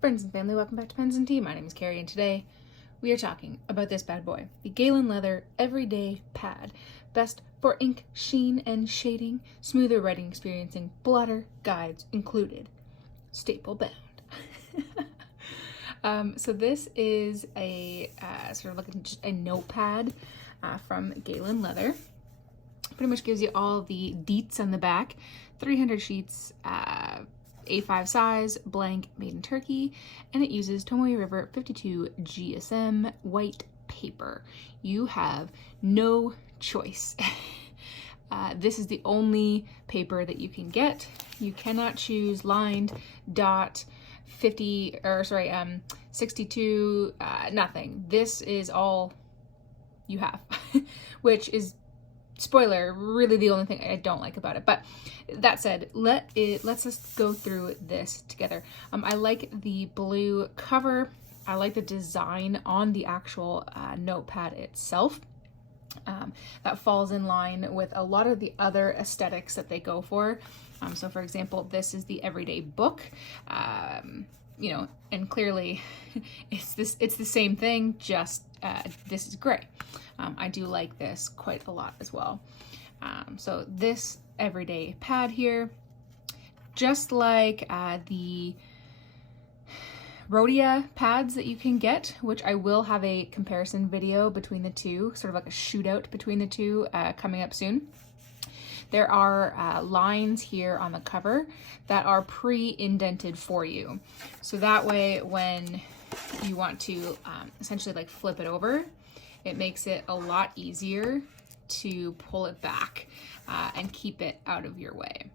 Friends and family, welcome back to Pens and Tea. My name is Carrie, and today we are talking about this bad boy, the Galen Leather Everyday Pad. Best for ink, sheen, and shading, smoother writing experience, and blotter guides included. Staple bound. So this is a sort of like just a notepad from Galen Leather. Pretty much gives you all the deets on the back. 300 sheets, A5 size, blank, made in Turkey, and it uses Tomoe River 52 GSM white paper. You have no choice. This is the only paper that you can get. You cannot choose lined, dot, 62, nothing. This is all you have, which is, spoiler, really the only thing I don't like about it. But that said, let's just go through this together. I like the blue cover. I like the design on the actual notepad itself. That falls in line with a lot of the other aesthetics that they go for. So for example, this is the everyday book, you know, and clearly it's the same thing, just this is gray. I do like this quite a lot as well. So this everyday pad here, just like the Rhodia pads that you can get, which I will have a comparison video between the two, sort of like a shootout between the two coming up soon. There are lines here on the cover that are pre-indented for you. So that way when you want to essentially like flip it over, it makes it a lot easier to pull it back and keep it out of your way.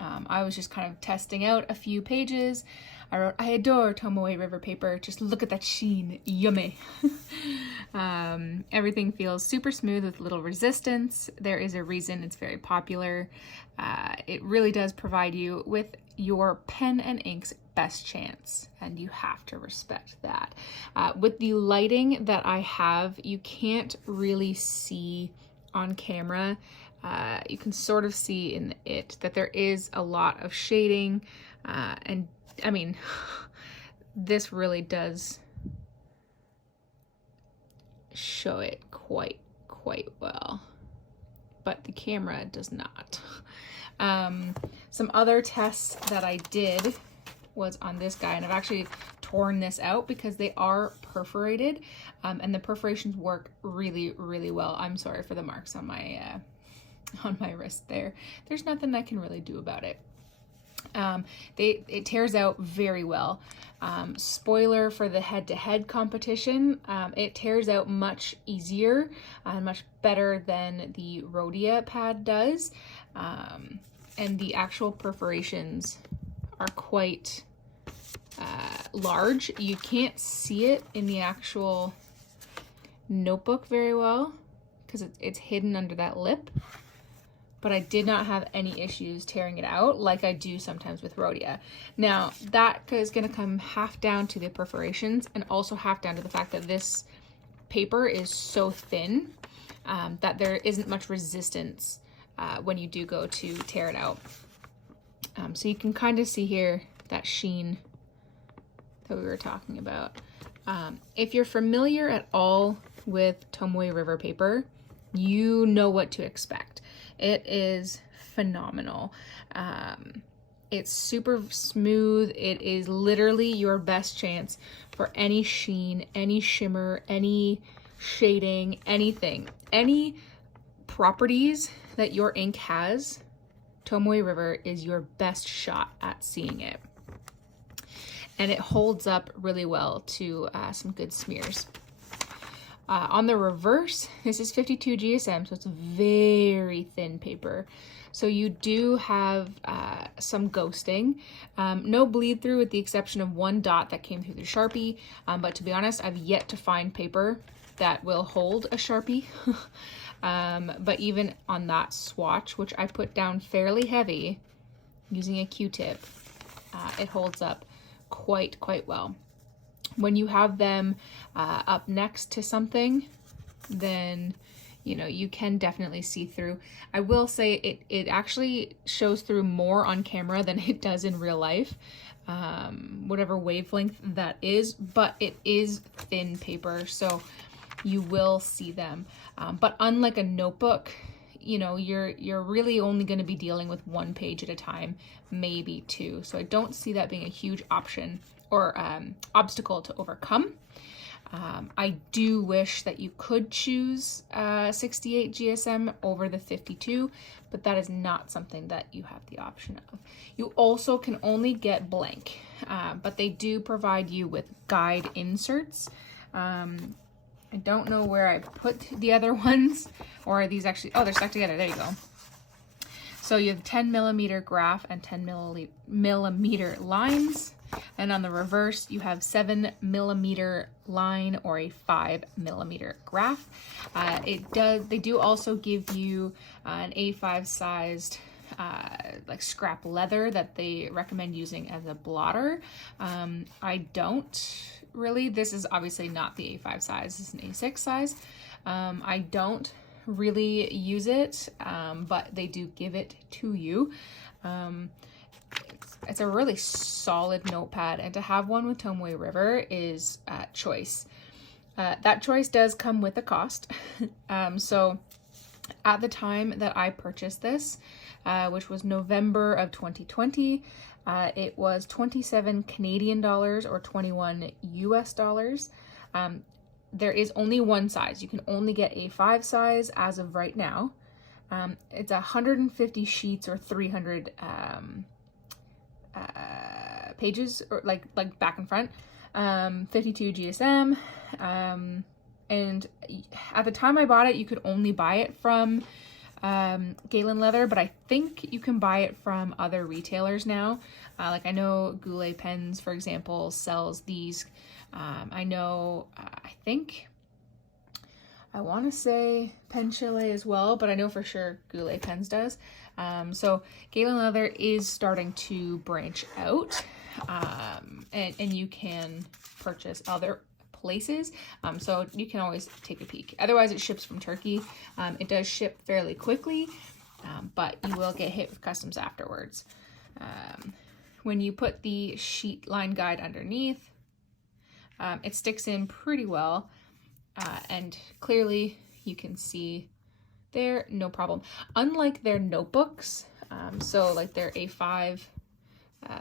I was just kind of testing out a few pages. I wrote, "I adore Tomoe River paper. Just look at that sheen. Yummy." Everything feels super smooth with little resistance. There is a reason it's very popular. It really does provide you with your pen and ink's best chance, and you have to respect that. With the lighting that I have, you can't really see on camera. You can sort of see in it that there is a lot of shading, and I mean, this really does show it quite well, but the camera does not. Some other tests that I did was on this guy, and I've actually torn this out because they are perforated, and the perforations work really well. I'm sorry for the marks on my wrist there. There's nothing I can really do about it. It tears out very well. Spoiler for the head-to-head competition, it tears out much easier and much better than the Rhodia pad does, and the actual perforations are quite large. You can't see it in the actual notebook very well because it's hidden under that lip, but I did not have any issues tearing it out like I do sometimes with Rhodia. Now, that is going to come half down to the perforations and also half down to the fact that this paper is so thin that there isn't much resistance when you do go to tear it out. So you can kind of see here that sheen that we were talking about. If you're familiar at all with Tomoe River paper, you know what to expect. It is phenomenal. It's super smooth. It is literally your best chance for any sheen, any shimmer, any shading, anything. Any properties that your ink has, Tomoe River is your best shot at seeing it. And it holds up really well to some good smears. On the reverse, this is 52 GSM, so it's very thin paper. So you do have some ghosting. No bleed through with the exception of one dot that came through the Sharpie. But to be honest, I've yet to find paper that will hold a Sharpie. But even on that swatch, which I put down fairly heavy using a Q-tip, it holds up quite well. When you have them up next to something, then you know you can definitely see through. I will say it actually shows through more on camera than it does in real life. whatever wavelength that is, but it is thin paper, so you will see them. But unlike a notebook, you know, you're really only going to be dealing with one page at a time, maybe two. So I don't see that being a huge option or obstacle to overcome. I do wish that you could choose 68 GSM over the 52, but that is not something that you have the option of. You also can only get blank, but they do provide you with guide inserts. I don't know where I put the other ones, or are these actually, oh, they're stuck together. There you go. So you have 10 millimeter graph and 10 millimeter lines. And on the reverse, you have 7 millimeter line or a 5 millimeter graph. They do also give you an A5 sized like scrap leather that they recommend using as a blotter. I don't really. This is obviously not the A5 size, it's an A6 size. I don't really use it, but they do give it to you. It's a really solid notepad, and to have one with Tomoe River is choice. That choice does come with a cost. So at the time that I purchased this, which was November of 2020, it was 27 Canadian dollars or 21 US dollars. There is only one size. You can only get A5 size as of right now. It's 150 sheets or 300 pages, or like back and front. 52 GSM. And at the time I bought it, you could only buy it from Galen Leather, but I think you can buy it from other retailers now. Like I know Goulet Pens, for example, sells these. I know, I want to say Pen Chile as well, but I know for sure Goulet Pens does. So Galen Leather is starting to branch out, and you can purchase other places. So you can always take a peek. Otherwise, it ships from Turkey. It does ship fairly quickly, but you will get hit with customs afterwards. When you put the sheet line guide underneath, it sticks in pretty well, and clearly you can see there, no problem. Unlike their notebooks, so like their A5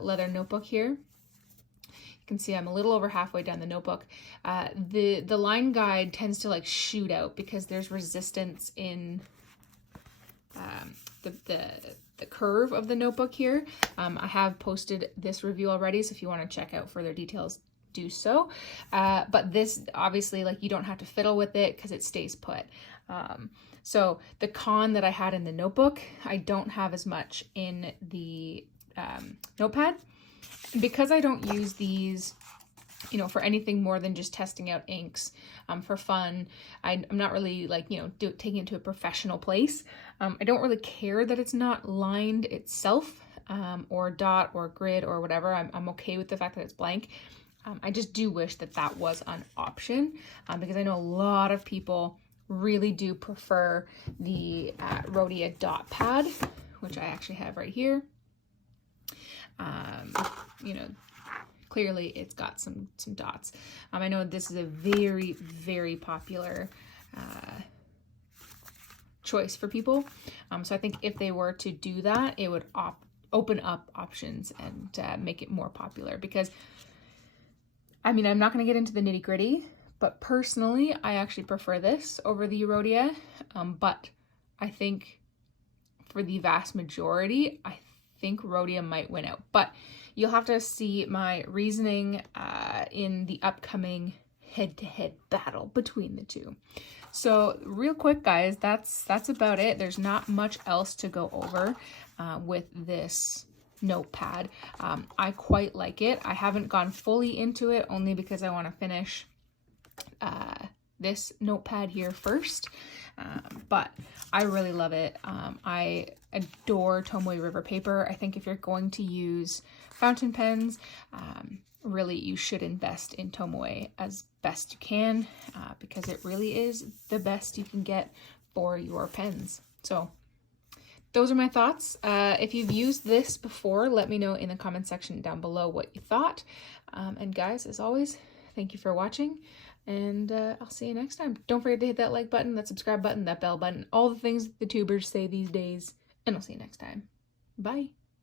leather notebook here, you can see I'm a little over halfway down the notebook. The line guide tends to like shoot out because there's resistance in the curve of the notebook here. I have posted this review already, so if you want to check out further details, do so. But this, obviously, like you don't have to fiddle with it because it stays put. So the con that I had in the notebook, I don't have as much in the notepad. Because I don't use these, you know, for anything more than just testing out inks for fun. I'm not really like, you know, taking it to a professional place. I don't really care that it's not lined itself, or dot or grid or whatever. I'm okay with the fact that it's blank. I just do wish that that was an option, because I know a lot of people really do prefer the Rhodia dot pad, which I actually have right here. You know, clearly it's got some dots. I know this is a very, very popular choice for people. So I think if they were to do that, it would open up options and make it more popular, because I mean, I'm not going to get into the nitty gritty, but personally, I actually prefer this over the Rhodia. But I think for the vast majority, I think Rhodia might win out. But you'll have to see my reasoning in the upcoming head-to-head battle between the two. So real quick, guys, that's about it. There's not much else to go over with this notepad. I quite like it. I haven't gone fully into it only because I want to finish this notepad here first, but I really love it. I adore Tomoe River paper. I think if you're going to use fountain pens, really you should invest in Tomoe as best you can, because it really is the best you can get for your pens. So those are my thoughts. If you've used this before, let me know in the comment section down below what you thought. And guys, as always, thank you for watching, and I'll see you next time. Don't forget to hit that like button, that subscribe button, that bell button, all the things the tubers say these days, and I'll see you next time. Bye.